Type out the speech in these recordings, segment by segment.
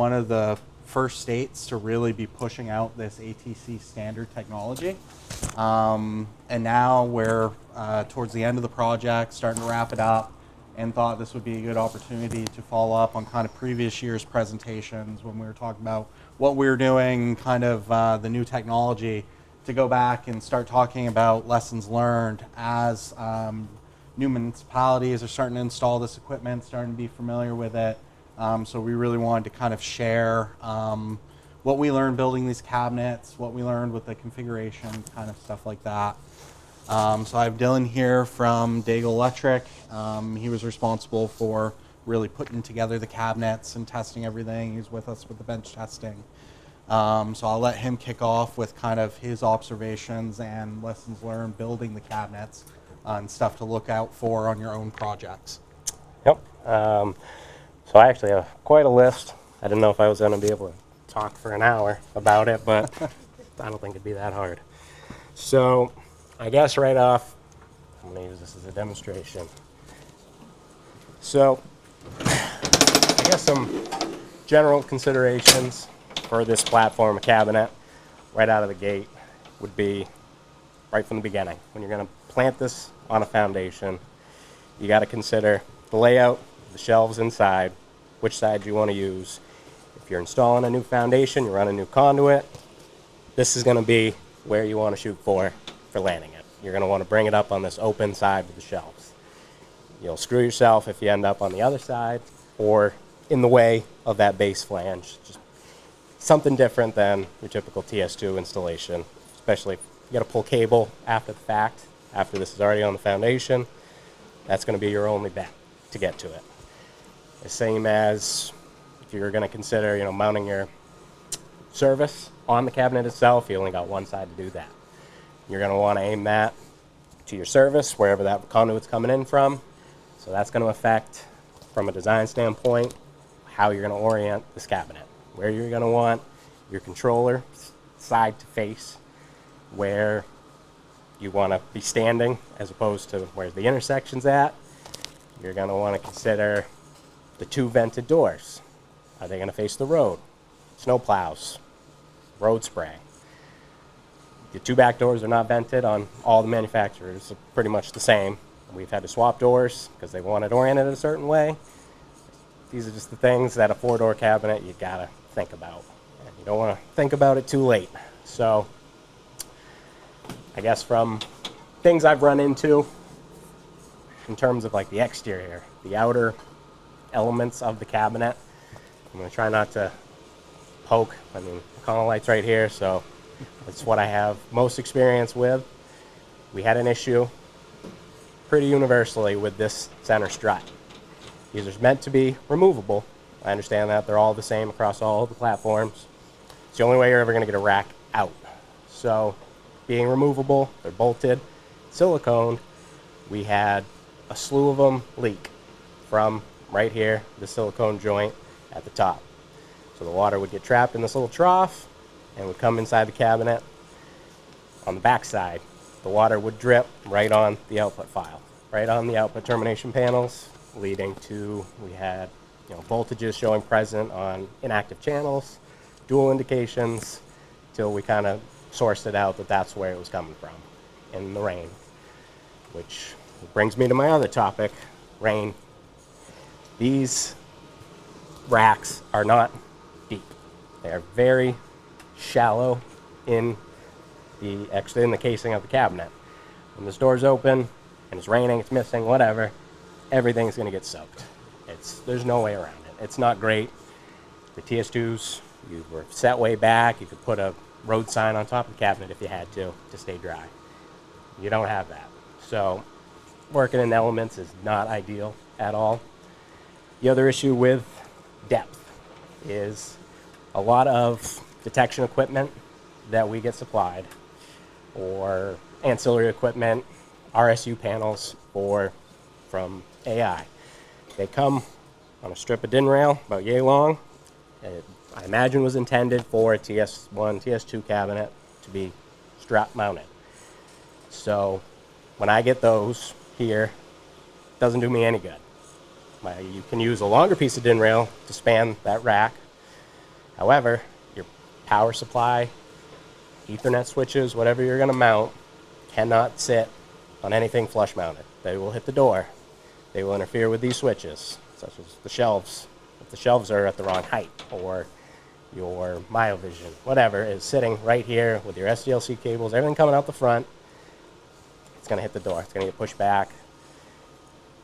one of the first states to really be pushing out this ATC standard technology. And now we're towards the end of the project, starting to wrap it up, and thought this would be a good opportunity to follow up on kind of previous year's presentations when we were talking about what we were doing, kind of the new technology, to go back and start talking about lessons learned as new municipalities are starting to install this equipment, starting to be familiar with it. So we really wanted to kind of share what we learned building these cabinets, what we learned with the configuration, kind of stuff like that. So I have Dylan here from Dagle Electric. He was responsible for really putting together the cabinets and testing everything. He's with us with the bench testing. So I'll let him kick off with kind of his observations and lessons learned building the cabinets and stuff to look out for on your own projects. Yep. So I actually have quite a list. I didn't know if I was going to be able to talk for an hour about it, but I don't think it'd be that hard. So I guess right off, I'm going to use this as a demonstration. So I guess some general considerations for this platform, a cabinet, right out of the gate would be right from the beginning. When you're going to plant this on a foundation, you got to consider the layout, the shelves inside, which side you want to use. If you're installing a new foundation, you run a new conduit, this is going to be where you want to shoot for landing it. You're going to want to bring it up on this open side of the shelves. You'll screw yourself if you end up on the other side or in the way of that base flange. Just something different than your typical TS2 installation, especially if you got to pull cable after the fact, after this is already on the foundation. That's going to be your only bet to get to it. The same as if you're going to consider, mounting your service on the cabinet itself, you only got one side to do that. You're going to want to aim that to your service, wherever that conduit's coming in from. So that's going to affect, from a design standpoint, how you're going to orient this cabinet. Where you're going to want your controller side to face, where you want to be standing as opposed to where the intersection's at. You're going to want to consider the two vented doors. Are they going to face the road? Snow plows, road spray. The two back doors are not vented on all the manufacturers. They're pretty much the same. We've had to swap doors because they want it oriented a certain way. These are just the things that a four-door cabinet you gotta think about. And you don't want to think about it too late. So I guess from things I've run into in terms of like the exterior, the outer elements of the cabinet, I'm going to try not to poke. I mean, the column light's right here, so that's what I have most experience with. We had an issue pretty universally with this center strut. These are meant to be removable. I understand that. They're all the same across all the platforms. It's the only way you're ever going to get a rack out. So being removable, they're bolted, siliconed. We had a slew of them leak from right here, the silicone joint at the top. So the water would get trapped in this little trough and would come inside the cabinet. On the back side, the water would drip right on the output file, right on the output termination panels, leading to, we had voltages showing present on inactive channels, dual indications, till we kind of sourced it out that that's where it was coming from in the rain. Which brings me to my other topic, rain. These racks are not deep. They are very shallow in the casing of the cabinet. When this door's open and it's raining, it's missing, whatever, everything's going to get soaked. There's no way around it. It's not great. The TS2s, you were set way back. You could put a road sign on top of the cabinet if you had to stay dry. You don't have that. So working in elements is not ideal at all. The other issue with depth is a lot of detection equipment that we get supplied, or ancillary equipment, RSU panels from AI. They come on a strip of DIN rail about yay long. It, I imagine, was intended for a TS1, TS2 cabinet to be strap mounted. So when I get those here, it doesn't do me any good. You can use a longer piece of DIN rail to span that rack, However, your power supply, Ethernet switches, whatever you're going to mount, cannot sit on anything flush mounted. They will hit the door. They will interfere with these switches, such as the shelves. If the shelves are at the wrong height, or your Myovision, whatever, is sitting right here with your SDLC cables, everything coming out the front, it's going to hit the door. It's going to get pushed back.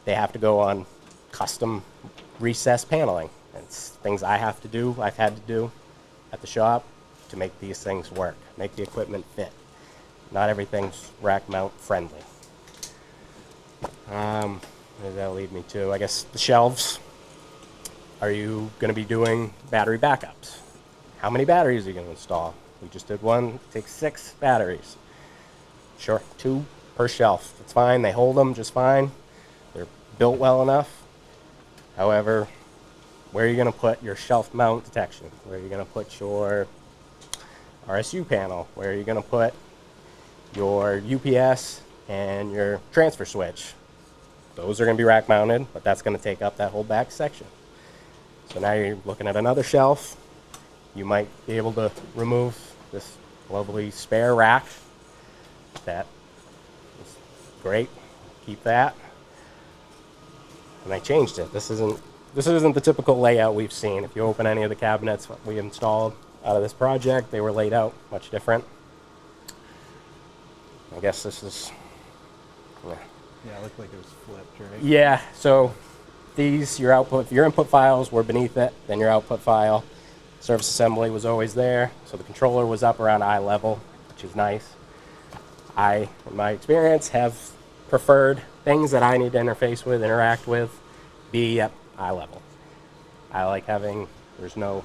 They have to go on custom recessed paneling. It's things I have to do, I've had to do at the shop to make these things work, make the equipment fit. Not everything's rack mount friendly. Where does that lead me to? I guess the shelves. Are you going to be doing battery backups? How many batteries are you going to install? We just did one. It takes 6 batteries. Sure, 2 per shelf. It's fine. They hold them just fine. They're built well enough. However, where are you going to put your shelf mount detection? Where are you going to put your RSU panel? Where are you going to put your UPS and your transfer switch? Those are going to be rack mounted, but that's going to take up that whole back section. So now you're looking at another shelf. You might be able to remove this lovely spare rack. That is great. Keep that. And I changed it. This isn't the typical layout we've seen. If you open any of the cabinets we installed out of this project, they were laid out much different. I guess this is... Yeah, it looked like it was flipped, right? Yeah, so these, your input files were beneath it, then your output file. Service assembly was always there, so the controller was up around eye level, which is nice. I, in my experience, have preferred things that I need to interface with, interact with, be at eye level. I like having, there's no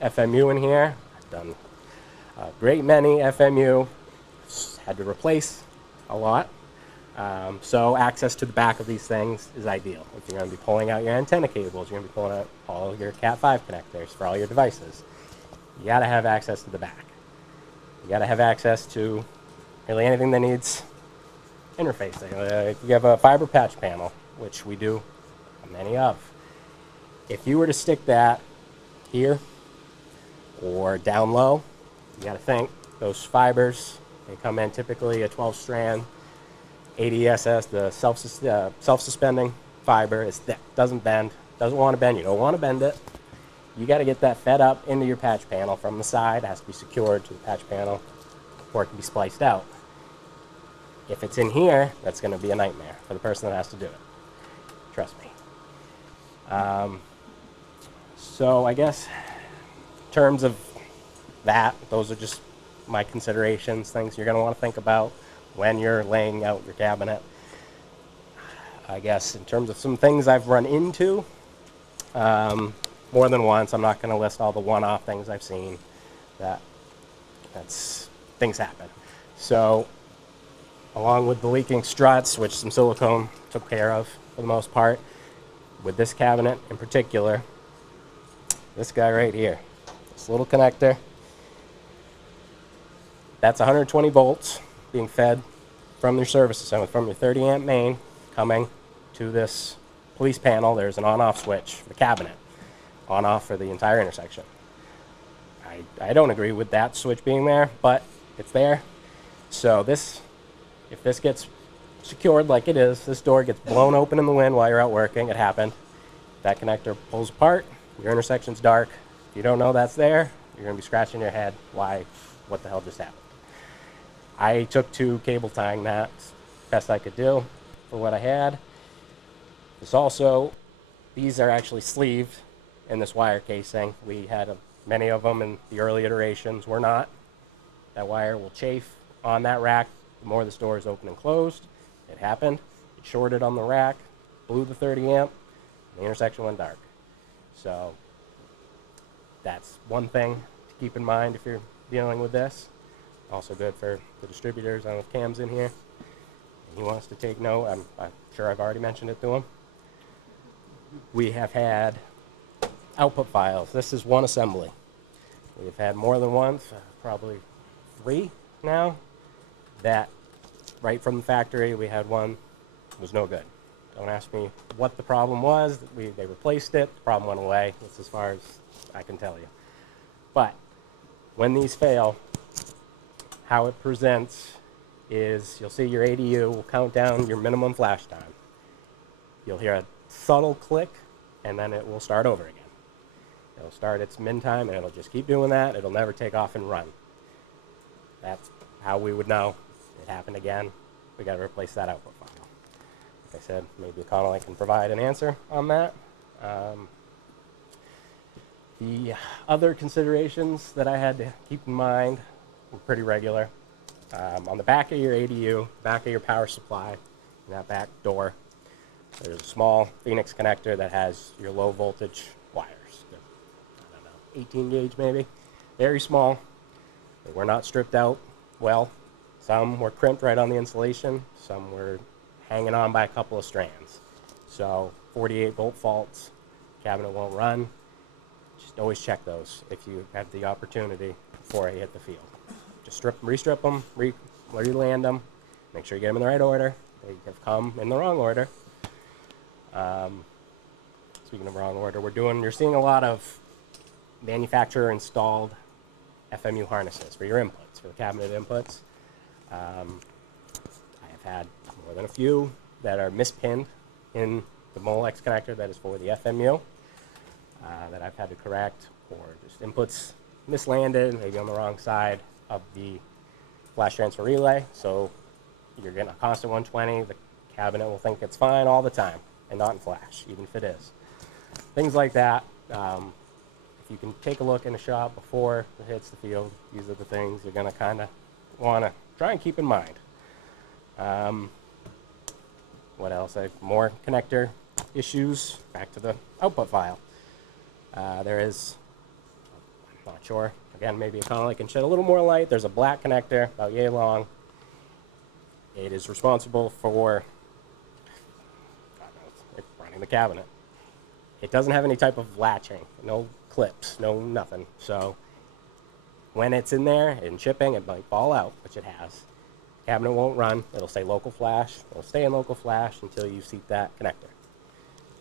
FMU in here. I've done a great many FMU, had to replace a lot. So access to the back of these things is ideal. If you're going to be pulling out your antenna cables, you're going to be pulling out all of your Cat5 connectors for all your devices. You got to have access to the back. You got to have access to really anything that needs interfacing. If you have a fiber patch panel, which we do many of, if you were to stick that here or down low, you got to think those fibers, they come in typically a 12-strand ADSS, the self-suspending fiber is thick, doesn't bend, doesn't want to bend. You don't want to bend it. You got to get that fed up into your patch panel from the side. It has to be secured to the patch panel before it can be spliced out. If it's in here, that's going to be a nightmare for the person that has to do it. Trust me. So I guess in terms of that, those are just my considerations, things you're going to want to think about when you're laying out your cabinet. I guess in terms of some things I've run into, more than once, I'm not going to list all the one-off things I've seen. Things happen. So along with the leaking struts, which some silicone took care of for the most part, with this cabinet in particular, this guy right here, this little connector, that's 120 volts being fed from your service assembly, from your 30 amp main coming to this police panel. There's an on-off switch for the cabinet, on-off for the entire intersection. I don't agree with that switch being there, but it's there. So if this gets secured like it is, this door gets blown open in the wind while you're out working, it happened. That connector pulls apart, your intersection's dark. If you don't know that's there, you're going to be scratching your head, what the hell just happened? I took to cable tying that best I could do for what I had. These are actually sleeved in this wire casing. We had many of them in the early iterations. We're not. That wire will chafe on that rack the more this door is open and closed. It happened. It shorted on the rack, blew the 30 amp, and the intersection went dark. So that's one thing to keep in mind if you're dealing with this. Also good for the distributors. I don't know if Cam's in here. And he wants to take note. I'm sure I've already mentioned it to him. We have had output files. This is one assembly. We've had more than once, probably 3 now, that right from the factory we had one was no good. Don't ask me what the problem was. They replaced it. The problem went away. That's as far as I can tell you. But when these fail, how it presents is you'll see your ADU will count down your minimum flash time. You'll hear a subtle click, and then it will start over again. It'll start its min time, and it'll just keep doing that. It'll never take off and run. That's how we would know it happened again. We got to replace that output file. Like I said, maybe Connolly can provide an answer on that. The other considerations that I had to keep in mind were pretty regular. On the back of your ADU, back of your power supply, in that back door, there's a small Phoenix connector that has your low voltage wires. They're, I don't know, 18 gauge maybe. Very small. They were not stripped out well. Some were crimped right on the insulation. Some were hanging on by a couple of strands. So 48 volt faults, cabinet won't run. Just always check those if you have the opportunity before you hit the field. Just restrip them, re-land them, make sure you get them in the right order. They have come in the wrong order. Speaking of wrong order, you're seeing a lot of manufacturer installed FMU harnesses for your inputs, for the cabinet inputs. I have had more than a few that are mispinned in the MOLEX connector that is for the FMU that I've had to correct, or just inputs mislanded, maybe on the wrong side of the flash transfer relay. So you're getting a constant 120, the cabinet will think it's fine all the time and not in flash, even if it is. Things like that. If you can take a look in the shop before it hits the field, these are the things you're going to kind of want to try and keep in mind. What else? I have more connector issues. Back to the output file. There is, I'm not sure, again, maybe Connolly can shed a little more light. There's a black connector, about yay long. It is responsible for running the cabinet. It doesn't have any type of latching, no clips, no nothing. So when it's in there and shipping, it might fall out, which it has. The cabinet won't run. It'll say local flash. It'll stay in local flash until you seat that connector.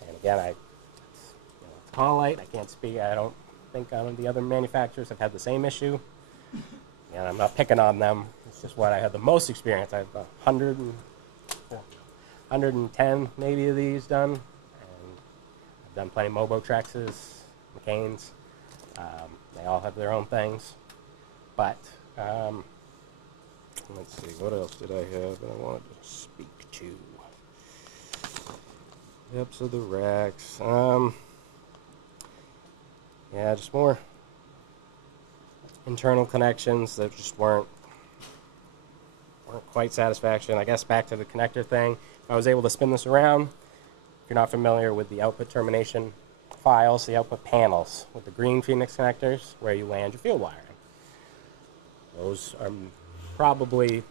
And again, it's Connolly. I can't speak. I don't think the other manufacturers have had the same issue. And I'm not picking on them. It's just what I had the most experience. I have 110 maybe of these done. And I've done plenty of Mobo Trexes, McCain's. They all have their own things. But let's see, what else did I have that I wanted to speak to? Depths of the racks. Yeah, just more internal connections that just weren't quite satisfaction. I guess back to the connector thing. I was able to spin this around. If you're not familiar with the output termination files, the output panels with the green Phoenix connectors where you land your field wiring. Those are probably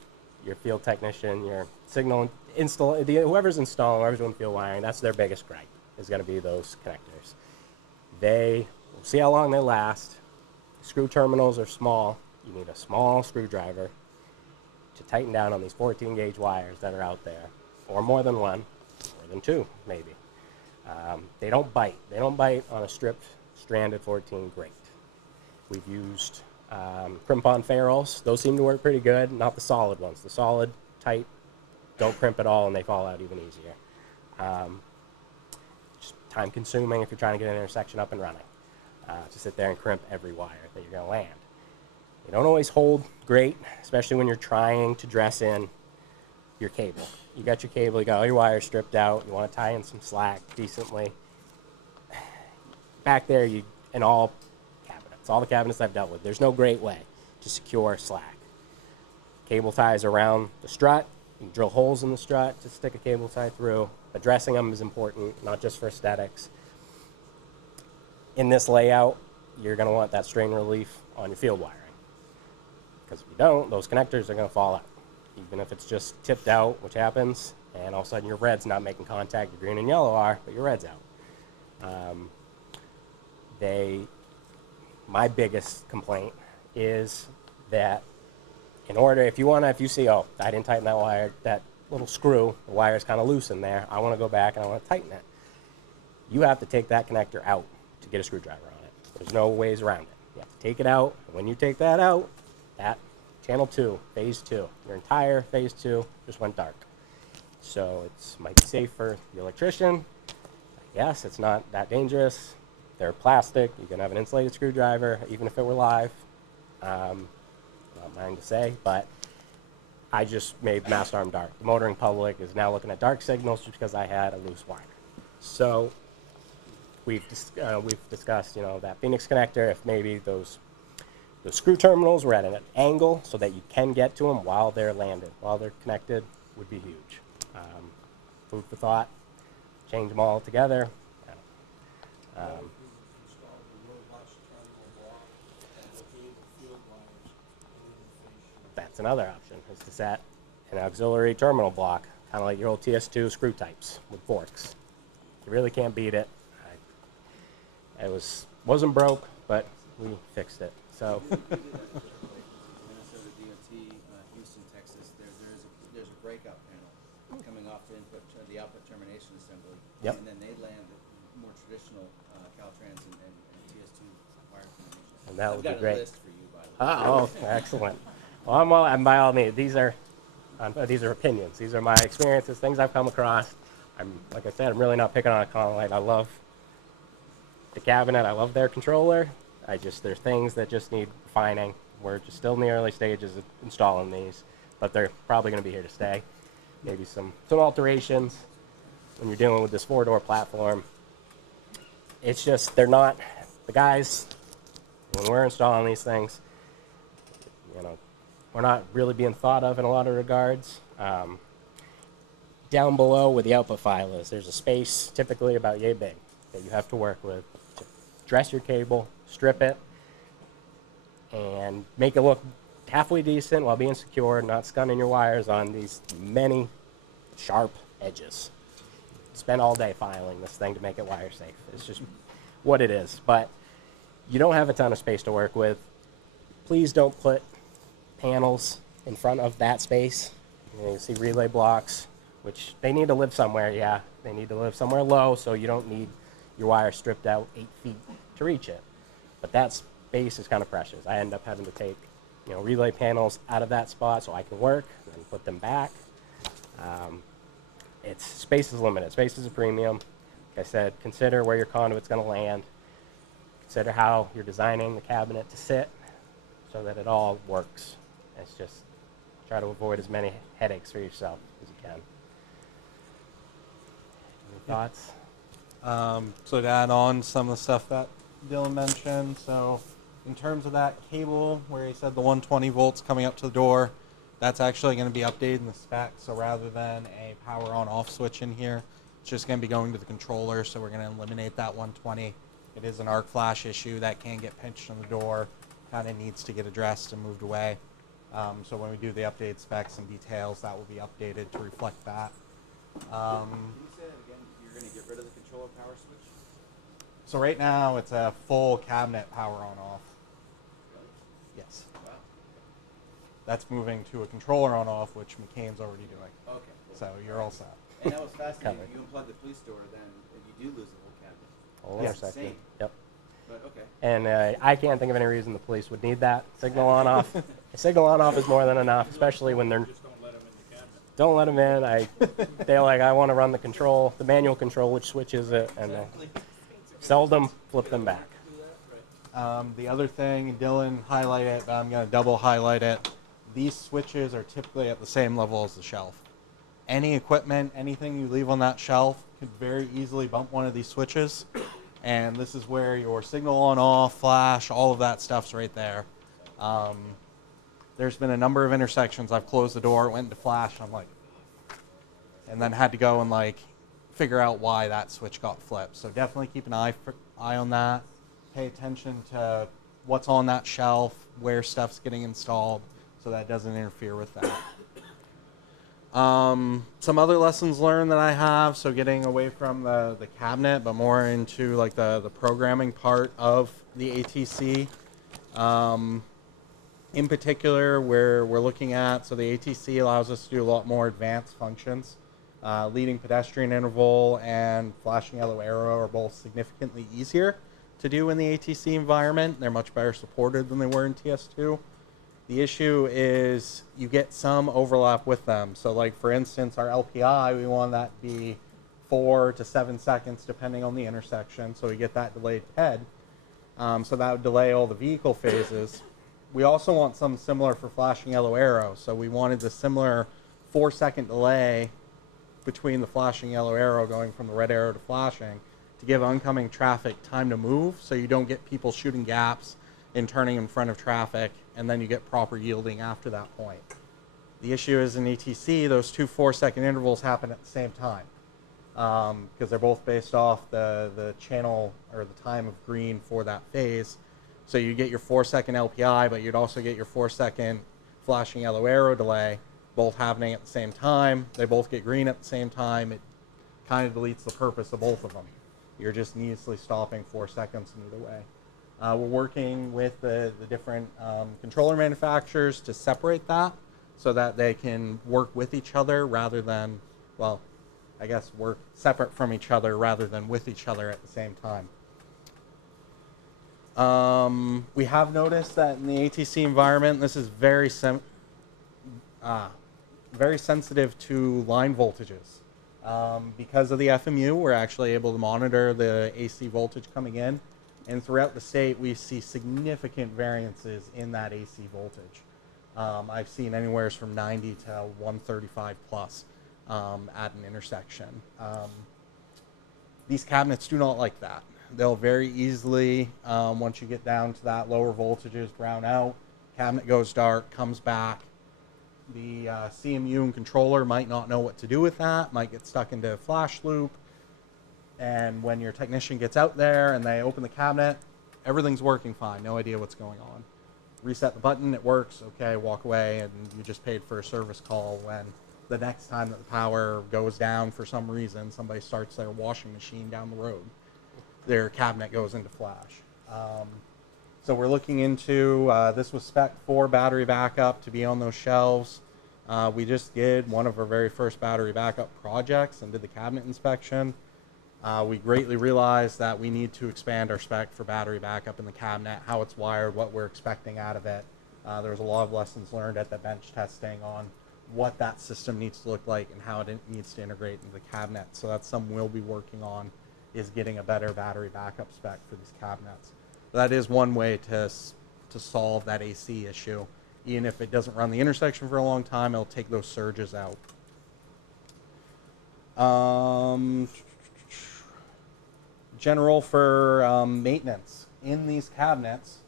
your field technician, your signal whoever's installing, whoever's doing field wiring, that's their biggest gripe, is going to be those connectors. We'll see how long they last. Screw terminals are small. You need a small screwdriver to tighten down on these 14 gauge wires that are out there, or more than one, more than two, maybe. They don't bite. They don't bite on a stripped, stranded 14 grate. We've used crimp-on ferrules. Those seem to work pretty good, not the solid ones. The solid, tight, don't crimp at all, and they fall out even easier. Just time-consuming if you're trying to get an intersection up and running. To sit there and crimp every wire that you're going to land. They don't always hold great, especially when you're trying to dress in your cable. You got your cable, you got all your wires stripped out, you want to tie in some slack decently. Back there, in all cabinets, all the cabinets I've dealt with, there's no great way to secure slack. Cable ties around the strut. You can drill holes in the strut to stick a cable tie through. Addressing them is important, not just for aesthetics. In this layout, you're going to want that strain relief on your field wiring. Because if you don't, those connectors are going to fall out. Even if it's just tipped out, which happens, and all of a sudden your red's not making contact, your green and yellow are, but your red's out. My biggest complaint is that if you see, oh, I didn't tighten that wire, that little screw, the wire's kind of loose in there, I want to go back and I want to tighten it. You have to take that connector out to get a screwdriver on it. There's no ways around it. You have to take it out. When you take that out, that channel 2, phase 2, your entire phase 2 just went dark. So it might be safe for the electrician. Yes, it's not that dangerous. They're plastic. You can have an insulated screwdriver, even if it were live. Not mine to say, but I just made mass arm dark. The motoring public is now looking at dark signals just because I had a loose wire. So we've discussed, that Phoenix connector, if maybe those screw terminals were at an angle so that you can get to them while they're landed, while they're connected, would be huge. Food for thought. Change them all together. That's another option, is to set an auxiliary terminal block, kind of like your old TS2 screw types with forks. You really can't beat it. It wasn't broke, but we fixed it. So. Minnesota DOT, Houston, Texas. There's a breakout panel coming off the output termination assembly. Yep. And then they land the more traditional Caltrans and TS2 wire combinations. And that would be I've got great. a list for you, by the way. Oh, excellent. Well, and by all means, these are opinions. These are my experiences, things I've come across. Like I said, I'm really not picking on Econolite. I love the cabinet. I love their controller. There's things that just need refining. We're just still in the early stages of installing these, but they're probably going to be here to stay. Maybe some alterations when you're dealing with this 4-door platform. It's just, they're not, the guys, when we're installing these things, we're not really being thought of in a lot of regards. Down below where the output file is, there's a space typically about yay big that you have to work with to dress your cable, strip it, and make it look halfway decent while being secure, not stunning your wires on these many sharp edges. Spend all day filing this thing to make it wire safe. It's just what it is. But you don't have a ton of space to work with. Please don't put panels in front of that space. You see relay blocks, which they need to live somewhere. Yeah, they need to live somewhere low, so you don't need your wire stripped out 8 feet to reach it. But that space is kind of precious. I end up having to take relay panels out of that spot so I can work and then put them back. Space is limited. Space is a premium. Like I said, consider where your conduit's going to land. Consider how you're designing the cabinet to sit so that it all works. It's just try to avoid as many headaches for yourself as you can. Any thoughts? So to add on some of the stuff that Dylan mentioned, so in terms of that cable where he said the 120 volts coming up to the door, that's actually going to be updated in the spec. So rather than a power on off switch in here, it's just going to be going to the controller. So we're going to eliminate that 120. It is an arc flash issue that can get pinched on the door, kind of needs to get addressed and moved away. So when we do the updated specs and details, that will be updated to reflect that. Can you say that again? You're going to get rid of the controller power switch? So right now it's a full cabinet power on off. Really? Yes. Wow. That's moving to a controller on off, which McCain's already doing. Okay. Cool. So you're all set. And that was fascinating. Covered. If you unplug the police door, then you do lose the whole cabinet. Whole That's intersection. insane. Yep. But okay. And I can't think of any reason the police would need that signal on off. A signal on off is more than enough, especially when they're. Just don't let them in the cabinet. Don't let them in. They're like, I want to run the manual control, which switches it, and they seldom flip them back. The other thing, Dylan highlighted it, but I'm going to double highlight it. These switches are typically at the same level as the shelf. Any equipment, anything you leave on that shelf could very easily bump one of these switches. And this is where your signal on off, flash, all of that stuff's right there. There's been a number of intersections I've closed the door, went into flash, and I'm like, and then had to go and figure out why that switch got flipped. So definitely keep an eye on that. Pay attention to what's on that shelf, where stuff's getting installed, so that doesn't interfere with that. Some other lessons learned that I have, so getting away from the cabinet, but more into the programming part of the ATC. In particular, where we're looking at, so the ATC allows us to do a lot more advanced functions. Leading pedestrian interval and flashing yellow arrow are both significantly easier to do in the ATC environment. They're much better supported than they were in TS2. The issue is you get some overlap with them. So like for instance, our LPI, we want that to be 4 to 7 seconds depending on the intersection. So we get that delayed head. So that would delay all the vehicle phases. We also want something similar for flashing yellow arrow. So we wanted the similar 4-second delay between the flashing yellow arrow going from the red arrow to flashing to give oncoming traffic time to move so you don't get people shooting gaps and turning in front of traffic, and then you get proper yielding after that point. The issue is in ATC, those two 4-second intervals happen at the same time because they're both based off the channel or the time of green for that phase. So you get your 4-second LPI, but you'd also get your 4-second flashing yellow arrow delay, both happening at the same time. They both get green at the same time. It kind of deletes the purpose of both of them. You're just needlessly stopping 4 seconds in either way. We're working with the different controller manufacturers to separate that so that they can work with each other rather than, well, I guess work separate from each other rather than with each other at the same time. We have noticed that in the ATC environment, this is very sensitive to line voltages. Because of the FMU, we're actually able to monitor the AC voltage coming in. And throughout the state, we see significant variances in that AC voltage. I've seen anywhere from 90 to 135 plus at an intersection. These cabinets do not like that. They'll very easily, once you get down to that lower voltages, brown out, cabinet goes dark, comes back. The CMU and controller might not know what to do with that, might get stuck into a flash loop. And when your technician gets out there and they open the cabinet, everything's working fine, no idea what's going on. Reset the button, it works, okay, walk away, and you just paid for a service call when the next time that the power goes down for some reason, somebody starts their washing machine down the road, their cabinet goes into flash. So we're looking into, this was Spec 4 battery backup to be on those shelves. We just did one of our very first battery backup projects and did the cabinet inspection. We greatly realized that we need to expand our spec for battery backup in the cabinet, how it's wired, what we're expecting out of it. There was a lot of lessons learned at the bench testing on what that system needs to look like and how it needs to integrate into the cabinet. So that's something we'll be working on, is getting a better battery backup spec for these cabinets. That is one way to solve that AC issue. Even if it doesn't run the intersection for a long time, it'll take those surges out. General for maintenance. In these cabinets,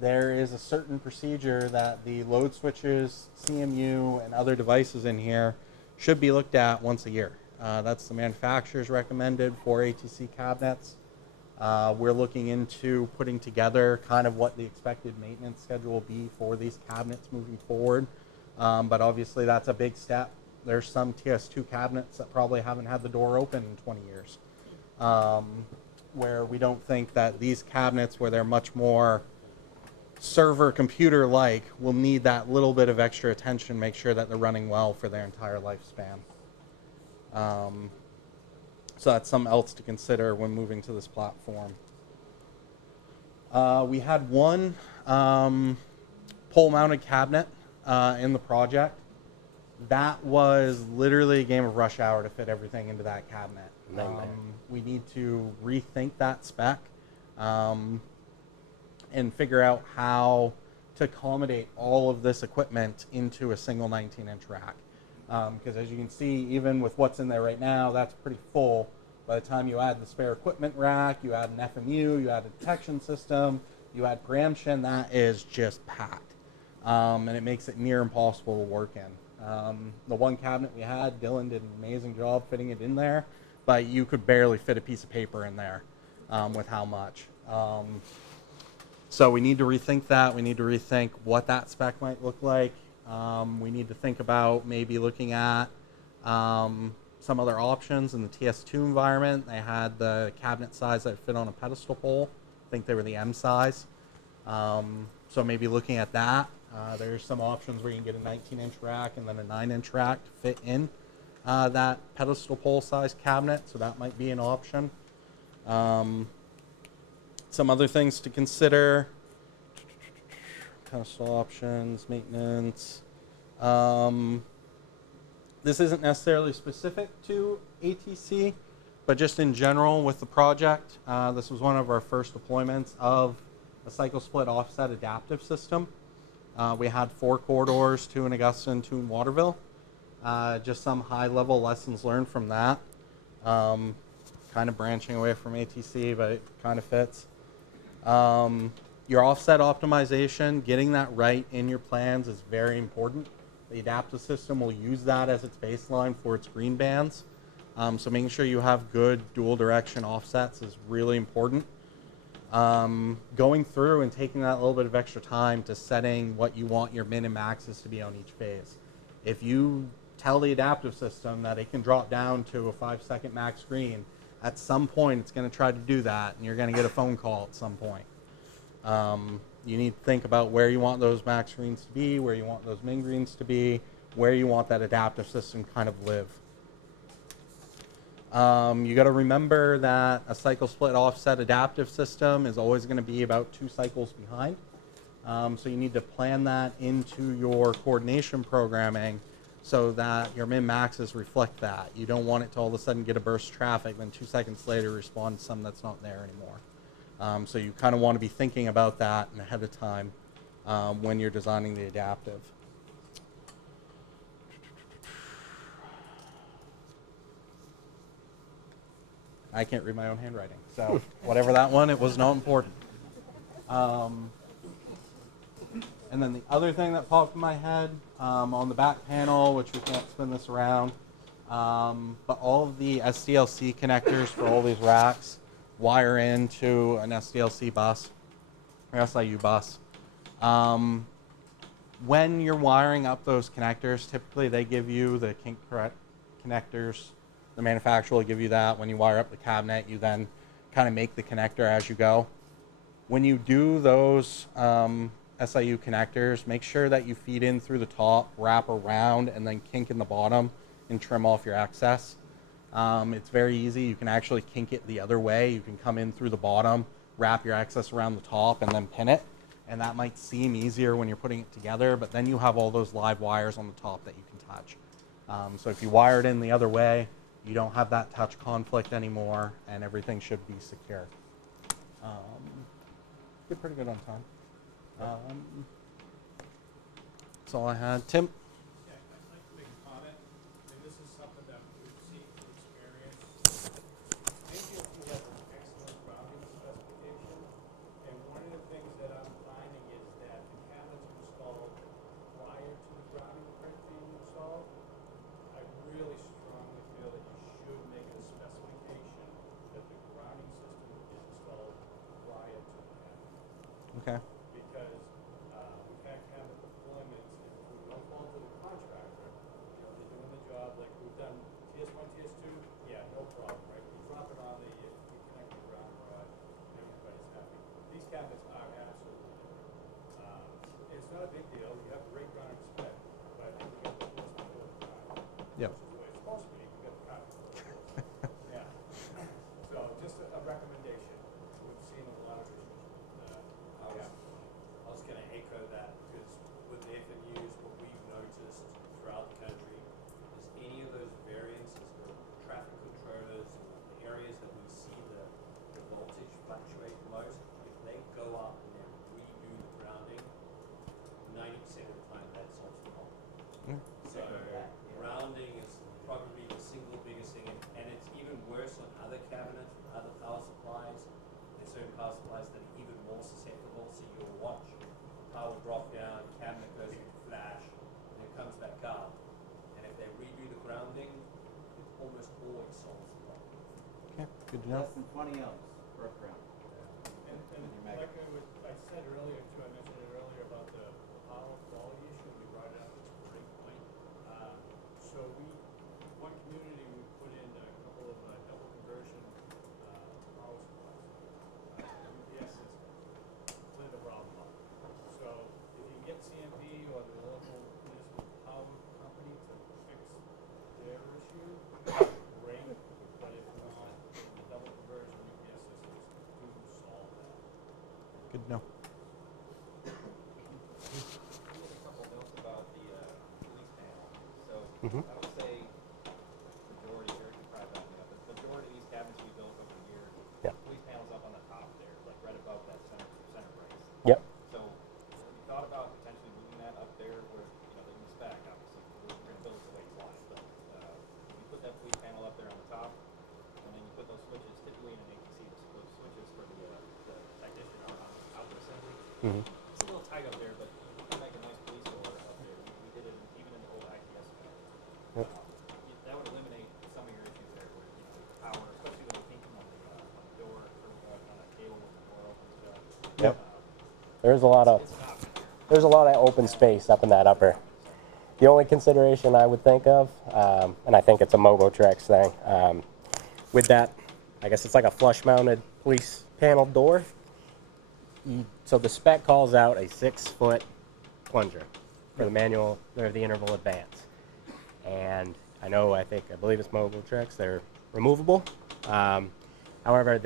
there is a certain procedure that the load switches, CMU, and other devices in here should be looked at once a year. That's the manufacturer's recommended for ATC cabinets. We're looking into putting together kind of what the expected maintenance schedule will be for these cabinets moving forward. But obviously that's a big step. There's some TS2 cabinets that probably haven't had the door open in 20 years. Where we don't think that these cabinets, where they're much more server computer like, will need that little bit of extra attention, make sure that they're running well for their entire lifespan. So that's something else to consider when moving to this platform. We had one pole-mounted cabinet in the project. That was literally a game of rush hour to fit everything into that cabinet. We need to rethink that spec and figure out how to accommodate all of this equipment into a single 19-inch rack. Because as you can see, even with what's in there right now, that's pretty full. By the time you add the spare equipment rack, you add an FMU, you add a detection system, you add preemption, that is just packed. And it makes it near impossible to work in. The one cabinet we had, Dylan did an amazing job fitting it in there, but you could barely fit a piece of paper in there with how much. So we need to rethink that. We need to rethink what that spec might look like. We need to think about maybe looking at some other options in the TS2 environment. They had the cabinet size that fit on a pedestal pole. I think they were the M size. So maybe looking at that. There's some options where you can get a 19-inch rack and then a 9-inch rack to fit in that pedestal pole size cabinet. So that might be an option. Some other things to consider. Coastal options, maintenance. This isn't necessarily specific to ATC, but just in general with the project, this was one of our first deployments of a cycle split offset adaptive system. We had 4 corridors, 2 in Augusta and 2 in Waterville. Just some high-level lessons learned from that. Kind of branching away from ATC, but it kind of fits. Your offset optimization, getting that right in your plans is very important. The adaptive system will use that as its baseline for its green bands. So making sure you have good dual direction offsets is really important. Going through and taking that little bit of extra time to setting what you want your min and maxes to be on each phase. If you tell the adaptive system that it can drop down to a 5-second max green, at some point it's going to try to do that, and you're going to get a phone call at some point. You need to think about where you want those max greens to be, where you want those min greens to be, where you want that adaptive system kind of live. You got to remember that a cycle split offset adaptive system is always going to be about 2 cycles behind. So you need to plan that into your coordination programming so that your min maxes reflect that. You don't want it to all of a sudden get a burst of traffic, then 2 seconds later respond to some that's not there anymore. So you kind of want to be thinking about that ahead of time when you're designing the adaptive. I can't read my own handwriting, so whatever that one, it was not important. And then the other thing that popped in my head on the back panel, which we can't spin this around, but all of the SDLC connectors for all these racks wire into an SDLC bus or SIU bus. When you're wiring up those connectors, typically they give you the kink correct connectors. The manufacturer will give you that. When you wire up the cabinet, you then kind of make the connector as you go. When you do those SIU connectors, make sure that you feed in through the top, wrap around, and then kink in the bottom and trim off your excess. It's very easy. You can actually kink it the other way. You can come in through the bottom, wrap your excess around the top, and then pin it. And that might seem easier when you're putting it together, but then you have all those live wires on the top that you can touch. So if you wire it in the other way, you don't have that touch conflict anymore, and everything should be secure. Did pretty good on time. That's all I had. Tim? Yeah, I'd like to make a comment. I mean, this is something that we've seen from experience. Maybe if we have an excellent routing specification, and one of the things that I'm finding is that the cabinets are installed prior to the routing print being installed. I really strongly feel that you should make a specification that the routing system is installed prior to the cabinet. Okay. Because we've had cabinet deployments, and through no fault of the contractor, you know, they're doing the job like we've done TS1, TS2, yeah, no problem, right? You drop it on the, you connect the ground rod, everybody's happy. These cabinets are absolutely different. It's not a big deal, you have great ground and spec, but you get the force before the car. Yep. Which is the way it's supposed to be, you get the car before the force. Yeah. So just a recommendation, we've seen a lot of issues with I was going to echo that because with the FMUs, what we've noticed throughout the country is any of those variances, the traffic controllers, the areas that we see the voltage fluctuate the most, if they go up and then redo the grounding, 90% of the time that solves the problem. So grounding is probably the single biggest thing, and it's even worse on other cabinets with other power supplies. There's certain power supplies that are even more susceptible, so you'll watch power drop down, cabinet goes into flash, and it comes back up. And if they redo the grounding, it almost always solves the problem. Okay, good to know. Less than 20 ohms per ground. And like I said earlier too, I mentioned it earlier about the power quality issue, we brought it up, it's a great point. So one community, we put in a couple of double conversion power supplies, UPS systems, clear the problem up. So if you get CMP or the local municipal power company to fix their issue, great, but if not, the double conversion UPS systems do solve that. No. I had a couple notes about the police panel. So Mhm. I would say majority, Eric can probably back me up, but majority of these cabinets we built over the years, Yeah. the police panel's up on the top there, like right above that center brace. Yep. So have you thought about potentially moving that up there where, you know, in the spec, obviously, we're gonna build it the way it's like, but you put that police panel up there on the top, and then you put those switches, typically in an ATC, those switches for the technician are on the output assembly. Mhm. It's a little tight up there, but you can make a nice police door up there. We did it even in the old ITS spec. Yep. That would eliminate some of your issues there where, you know, the power, especially with the kinking on the door, or on that cable when the door opens shut. Yep. There's a lot of It's an option here. there's a lot of open space up in that upper. The only consideration I would think of, and I think it's a Mobotrex thing, with that, I guess it's like a flush-mounted police panel door. So the spec calls out a 6-foot plunger for the manual or the interval advance. And I believe it's Mobotrex, they're removable. However,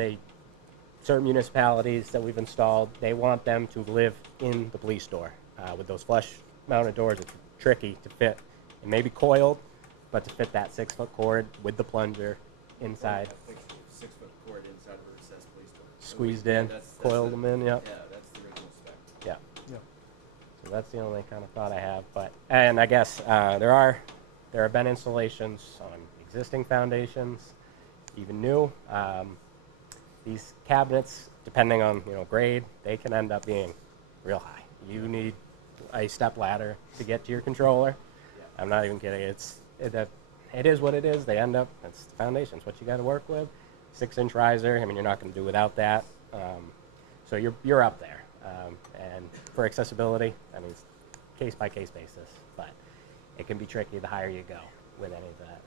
certain municipalities that we've installed, they want them to live in the police door. With those flush-mounted doors, it's tricky to fit. It may be coiled, but to fit that 6-foot cord with the plunger inside, 6-foot cord inside of a recessed police door. squeezed in, coiled them in, yep. Yeah, that's the original spec. Yeah. Yeah. So that's the only kind of thought I have. And I guess there have been installations on existing foundations, even new. These cabinets, depending on grade, they can end up being real high. You need a step ladder to get to your controller. I'm not even kidding. It is what it is. It's the foundation. It's what you got to work with. 6-inch riser. I mean, you're not going to do without that. So you're up there. And for accessibility, I mean, it's case by case basis, but it can be tricky the higher you go with any of that,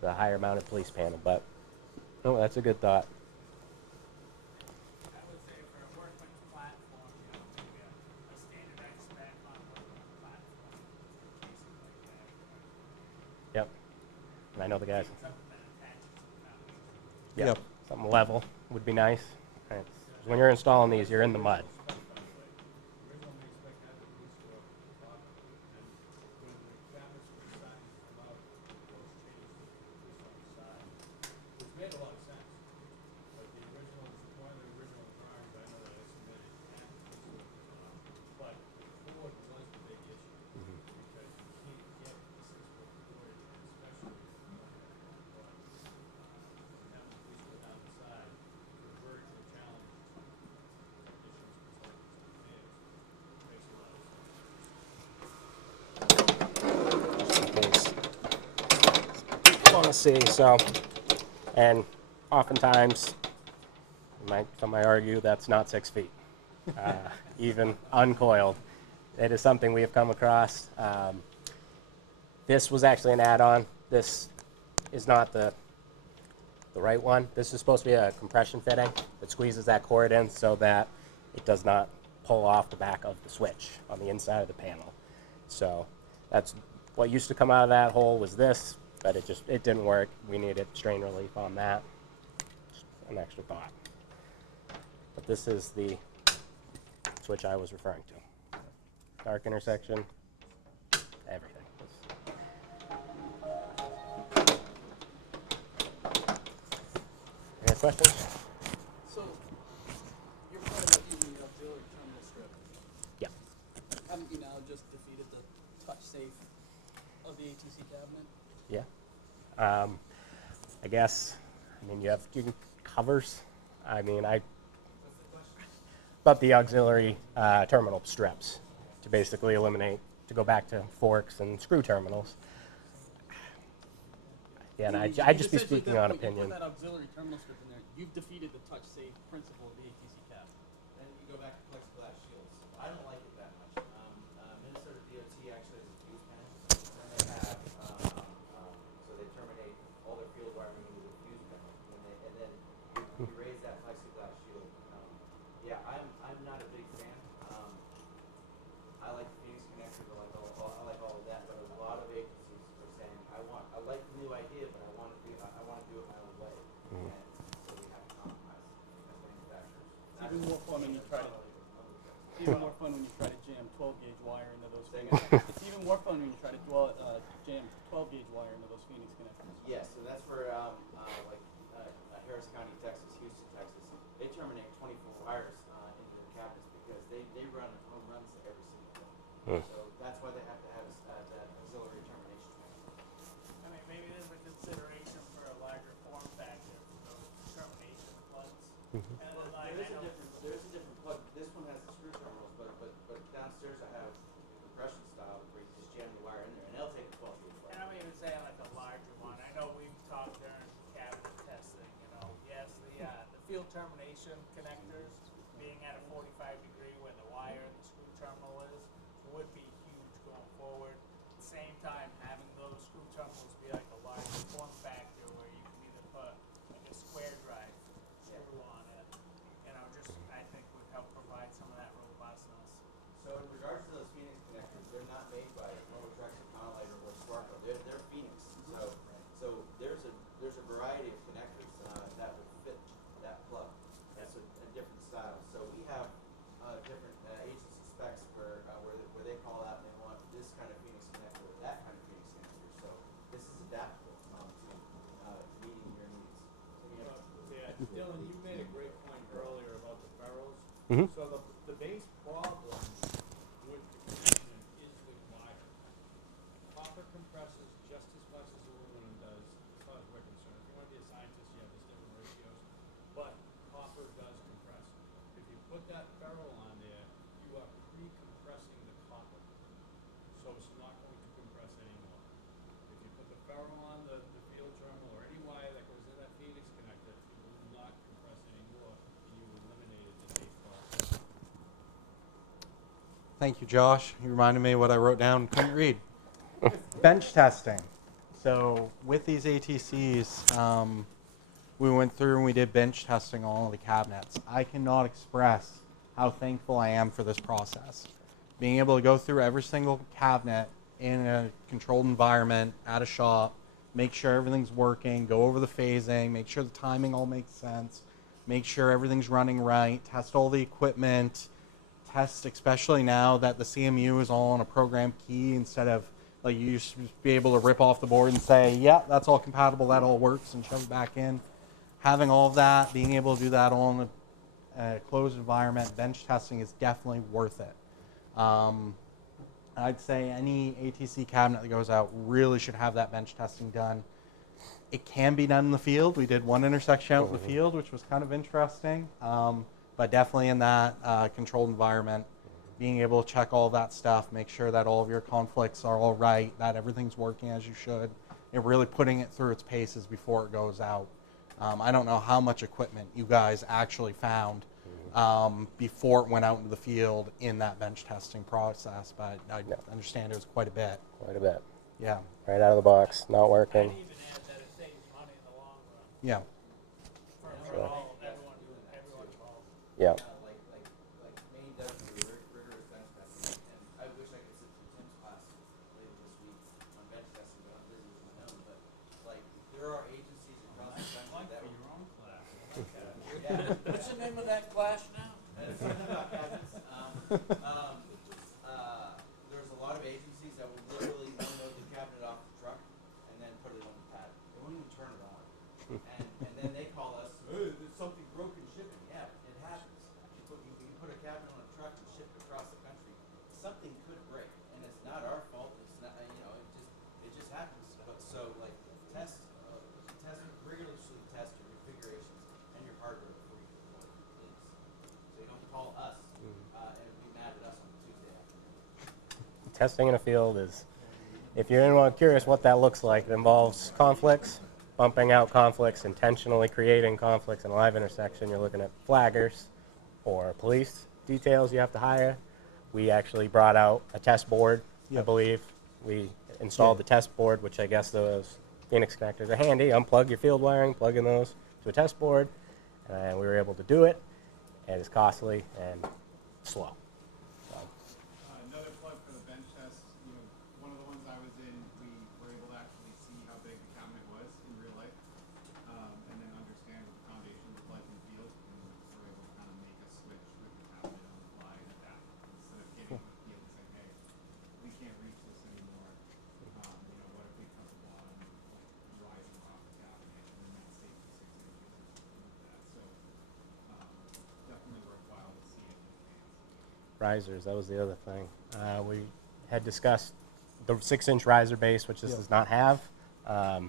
the higher mounted police panel. But no, that's a good thought. I would say for a workman's platform, maybe a standardized spec on a workman's platform, cases like that. Yep. And I know the guys. Something that attaches to the foundation. Yep. Something level would be nice. 'Cause when you're installing these, you're in the mud. Original Maine spec had the police door at the top of it, and when the cabinets were designed to come out, those changes to the police on the side, which made a lot of sense. But one of the original drawings, I know that I submitted, had the police door, but the cord was the big issue, because you can't get the 6-foot cord, especially if you don't have a long cord. Having the police door down the side, you're very to the challenge makes a lot of sense. Want to see, so, and oftentimes, some might argue that's not 6 feet, even uncoiled. It is something we have come across. This was actually an add-on. This is not the right one. This is supposed to be a compression fitting that squeezes that cord in so that it does not pull off the back of the switch on the inside of the panel. So that's what used to come out of that hole was this, but it didn't work. We needed strain relief on that. Just an extra thought. But this is the switch I was referring to. Dark intersection, everything. Any questions? So, you're probably not using the auxiliary terminal strip. Yeah. Haven't you now just defeated the touch safe of the ATC cabinet? Yeah. I guess, you can covers. But the auxiliary terminal strips to basically eliminate, to go back to forks and screw terminals. Yeah, and I'd just be speaking on opinion. When you put that auxiliary terminal strip in there, you've defeated the touch safe principle of the ATC cabinet. Then you go back to plexiglass shields. I don't like it that much. Minnesota DOT actually has a fuse panel, and they have, so they terminate all their field wiring with a fuse panel, and then you raise that plexiglass shield. Yeah, I'm not a big fan. I like the Phoenix connectors, I like all of that, but a lot of agencies are saying, I like the new idea, but I want to do it my own way. And so we have to compromise as manufacturers. It's even more fun when you try to fun when you try to jam 12 gauge wire into those Phoenix. It's even more fun when you try to jam 12 gauge wire into those Phoenix connectors. Yes, so that's where Harris County, Texas, Houston, Texas, they terminate 24 wires into their cabinets because they run home runs to every single thing. So that's why they have to have that auxiliary termination mechanism. I mean, maybe there's a consideration for a larger form factor for those termination plugs. And then like, There's a different plug. This one has the screw terminals, but downstairs I have the compression style where you just jam the wire in there, and they'll take a 12 gauge wire. and I'm even saying like a larger one. I know we've talked during cabinet testing, yes, the field termination connectors being at a 45 degree where the wire and the screw terminal is would be huge going forward. At the same time, having those screw terminals be like a larger form factor where you can either put like a square drive screw on it, just I think would help provide some of that robustness. So in regards to those Phoenix connectors, they're not made by MOLEX or Conlight or Sparco. They're Phoenix. So there's a variety of connectors that would fit that plug. That's a different style. So we have different agency specs where they call out and they want this kind of Phoenix connector or that kind of Phoenix connector. So this is adaptable to meeting your needs. Yeah, Dylan, you made a great point earlier about the ferrules. Mhm. So the base problem with the connection is the wire. Copper compresses just as much as aluminum does, as far as we're concerned. If you want to be a scientist, you have these different ratios, but copper does compress. If you put that ferrule on there, you are pre-compressing the copper, so it's not going to compress anymore. If you put the ferrule on the field terminal or any wire that goes in that Phoenix connector, it will not compress anymore, and you eliminated the base problem. Thank you, Josh. You reminded me what I wrote down. Couldn't read. Bench testing. So with these ATCs, we went through and we did bench testing on all of the cabinets. I cannot express how thankful I am for this process. Being able to go through every single cabinet in a controlled environment at a shop, make sure everything's working, go over the phasing, make sure the timing all makes sense, make sure everything's running right, test all the equipment, test, especially now that the CMU is all on a program key instead of like you used to be able to rip off the board and say, yeah, that's all compatible, that all works, and shove it back in. Having all of that, being able to do that all in a closed environment, bench testing is definitely worth it. I'd say any ATC cabinet that goes out really should have that bench testing done. It can be done in the field. We did one intersection out in the field, which was kind of interesting. But definitely in that controlled environment, being able to check all that stuff, make sure that all of your conflicts are all right, that everything's working as you should, and really putting it through its paces before it goes out. I don't know how much equipment you guys actually found before it went out into the field in that bench testing process, but I understand it was quite a bit. Quite a bit. Yeah. Right out of the box, not I'd working. even add that it saves money in the long run Yeah. for all, everyone involved. Yeah. Like Maine does do rigorous bench testing, and I wish I could sit through Tim's class later this week on bench testing, but I'm busy with my own. But like there are agencies across the country that For your own class. What's the name of that class now? there's a lot of agencies that will literally unload the cabinet off the truck and then put it on the pad. They won't even turn it on. And then they call us, hey, there's something broken shipping. Yeah, it happens. You put a cabinet on a truck and ship it across the country. Something could break, and it's not our fault. It's not, it just happens. So like rigorously test your configurations and your hardware before you deploy it, please. So you don't call us and be mad at us on Tuesday afternoon. Testing in a field is, if you're anyone curious what that looks like, it involves conflicts, bumping out conflicts, intentionally creating conflicts in a live intersection. You're looking at flaggers or police details you have to hire. We actually brought out a test board, I believe. We installed the test board, which I guess those Phoenix connectors are handy. Unplug your field wiring, plug in those to a test board, and we were able to do it. It is costly and slow. Another plug for the bench test. One of the ones I was in, we were able to actually see how big the cabinet was in real life, and then understand what the foundation looked like in the field. And we were able to kind of make a switch with the cabinet on the fly and adapt instead of risers, that was the other thing. We had discussed the 6-inch riser base, which this Yep. does not have. I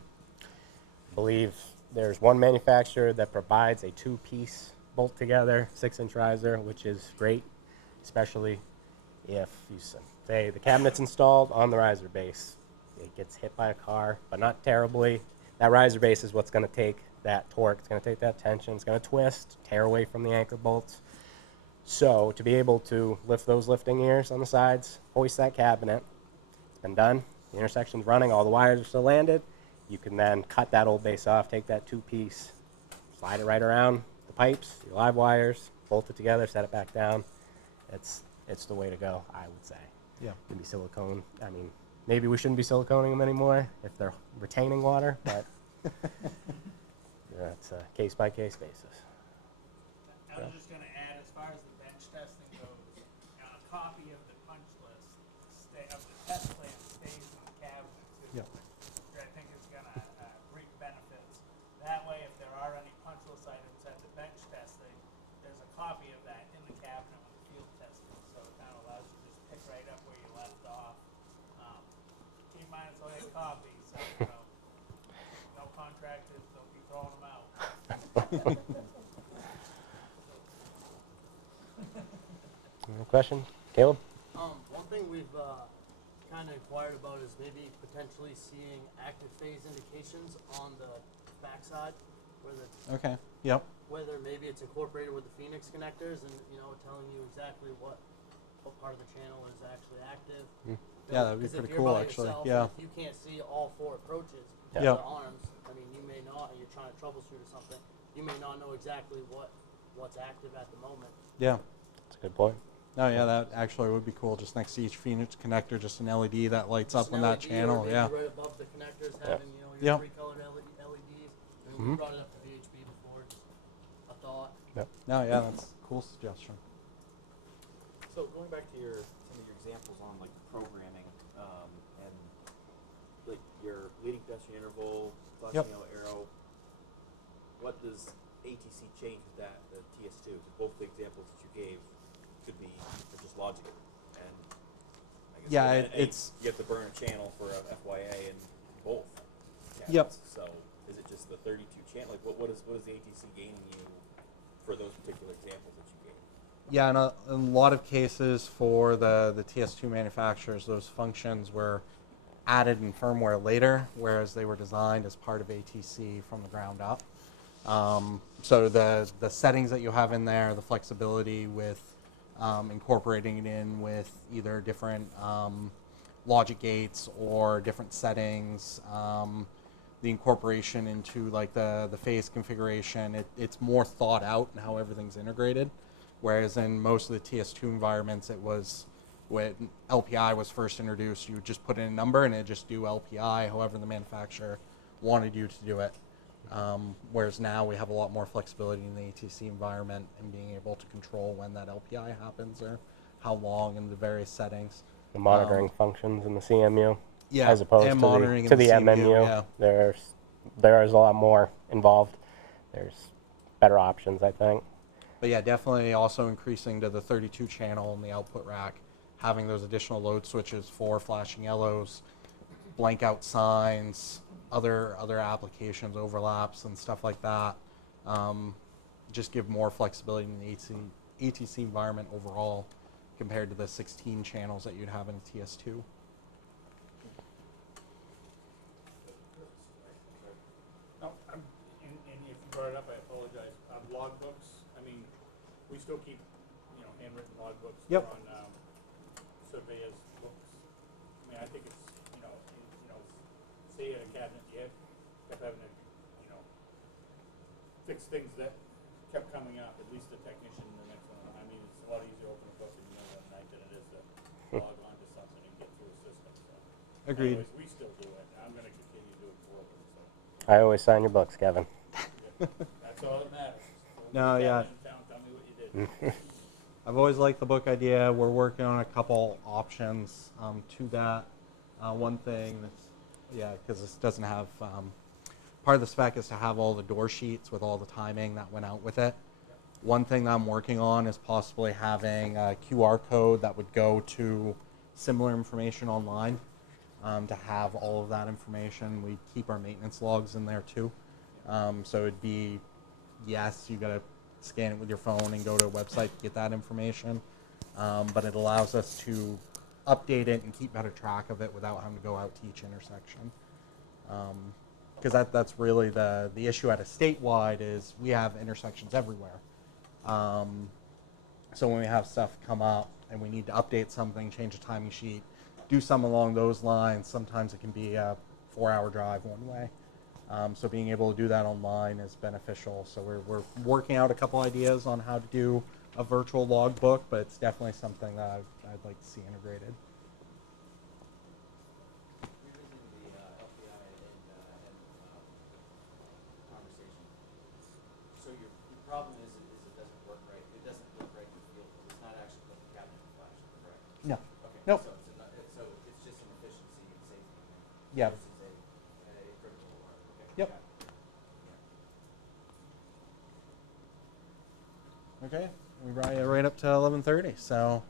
believe there's one manufacturer that provides a 2-piece bolt together 6-inch riser, which is great, especially if you say the cabinet's installed on the riser base. It gets hit by a car, but not terribly. That riser base is what's going to take that torque. It's going to take that tension. It's going to twist, tear away from the anchor bolts. So to be able to lift those lifting ears on the sides, hoist that cabinet, it's been done. The intersection's running. All the wires are still landed. You can then cut that old base off, take that 2-piece, slide it right around the pipes, your live wires, bolt it together, set it back down. It's the way to go, I would say. Yeah. Maybe silicone. I mean, maybe we shouldn't be siliconing them anymore if they're retaining water, but it's a case-by-case basis. I was just gonna add, as far as the bench testing goes, a copy of the punch list of the test plan stays in the cabinet too. Yep. Which I think is gonna reap benefits. That way, if there are any punch list items at the bench testing, there's a copy of that in the cabinet when the field testing, so it kind of allows you to just pick right up where you left off. Keep in mind, it's only a copy, so no contractors, don't be throwing them out. Any question? Caleb? One thing we've kind of inquired about is maybe potentially seeing active phase indications on the backside, Okay. Yep. whether maybe it's incorporated with the Phoenix connectors and telling you exactly what part of the channel is actually active. Yeah, that'd be 'Cause if pretty you're cool, by actually. yourself, Yeah. If you can't see all 4 approaches with Yeah. the arms, I mean, you may not, and you're trying to troubleshoot or something, you may not know exactly what's active at the moment. Yeah. That's a good point. No, yeah, that actually would be cool. Just next to each Phoenix connector, just an LED that lights up Just on an that LED or channel. maybe Yeah. right above the connectors, having your Yep. 3-colored LEDs. And we Mhm. brought it up to VHB before, just a thought. No, yeah, that's a cool suggestion. So going back to some of your examples on like programming, and like your leading pedestrian interval, flashing Yep. yellow arrow, what does ATC change with that, the TS2? Because both the examples that you gave could be just logic. And I guess Yeah, and it's you have to burn a channel for a FYA in both cabinets. Yep. So is it just the 32 channel? Like what is the ATC gaining you for those particular examples that you gave? Yeah, in a lot of cases for the TS2 manufacturers, those functions were added in firmware later, whereas they were designed as part of ATC from the ground up. So the settings that you have in there, the flexibility with incorporating it in with either different logic gates or different settings, the incorporation into like the phase configuration, it's more thought out in how everything's integrated. Whereas in most of the TS2 environments, it was when LPI was first introduced, you would just put in a number and it just do LPI, however the manufacturer wanted you to do it. Whereas now we have a lot more flexibility in the ATC environment and being able to control when that LPI happens or how long in the various settings. The monitoring functions in the CMU, Yeah, as opposed and to monitoring the in the CMU, MMU. yeah. There is a lot more involved. There's better options, I think. But yeah, definitely also increasing to the 32 channel in the output rack, having those additional load switches for flashing yellows, blank out signs, other applications, overlaps and stuff like that. Just give more flexibility in the ATC environment overall compared to the 16 channels that you'd have in a TS2. No, and if you brought it up, I apologize. Logbooks, I mean, we still keep, handwritten logbooks. Yep. On surveyors' books. I mean, I think it's, say at a cabinet, you kept having to, fix things that kept coming up, at least the technician in the next one. I mean, it's a lot easier to open a book in the middle of the night than it is to log on to something and get through a system, so. Agreed. Anyways, we still do it, and I'm gonna continue to do it forward, so. I always sign your books, Kevin. That's all that matters. No, yeah. Tell me what you did. I've always liked the book idea. We're working on a couple options to that. One thing that's, because this doesn't have, part of the spec is to have all the door sheets with all the timing that went out with it. One thing that I'm working on is possibly having a QR code that would go to similar information online, to have all of that information. We keep our maintenance logs in there too. So it'd be, yes, you gotta scan it with your phone and go to a website to get that information. But it allows us to update it and keep better track of it without having to go out to each intersection. Because that's really the issue at a statewide is we have intersections everywhere. So when we have stuff come up and we need to update something, change a timing sheet, do some along those lines, sometimes it can be a 4-hour drive one way. So being able to do that online is beneficial. So we're working out a couple ideas on how to do a virtual logbook, but it's definitely something that I'd like to see integrated. Revisiting the LPI and conversation. So your problem is it doesn't work right. It doesn't look right in the field. It's not actually what the cabinet flash, correct? No. Okay. Nope. So it's just an efficiency and safety thing. Yeah. Versus a critical alarm. Okay. Yep. got it. Okay, we brought you right up to 11:30. So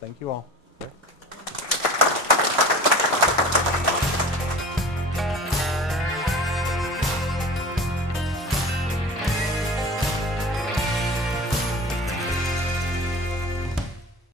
thank you all.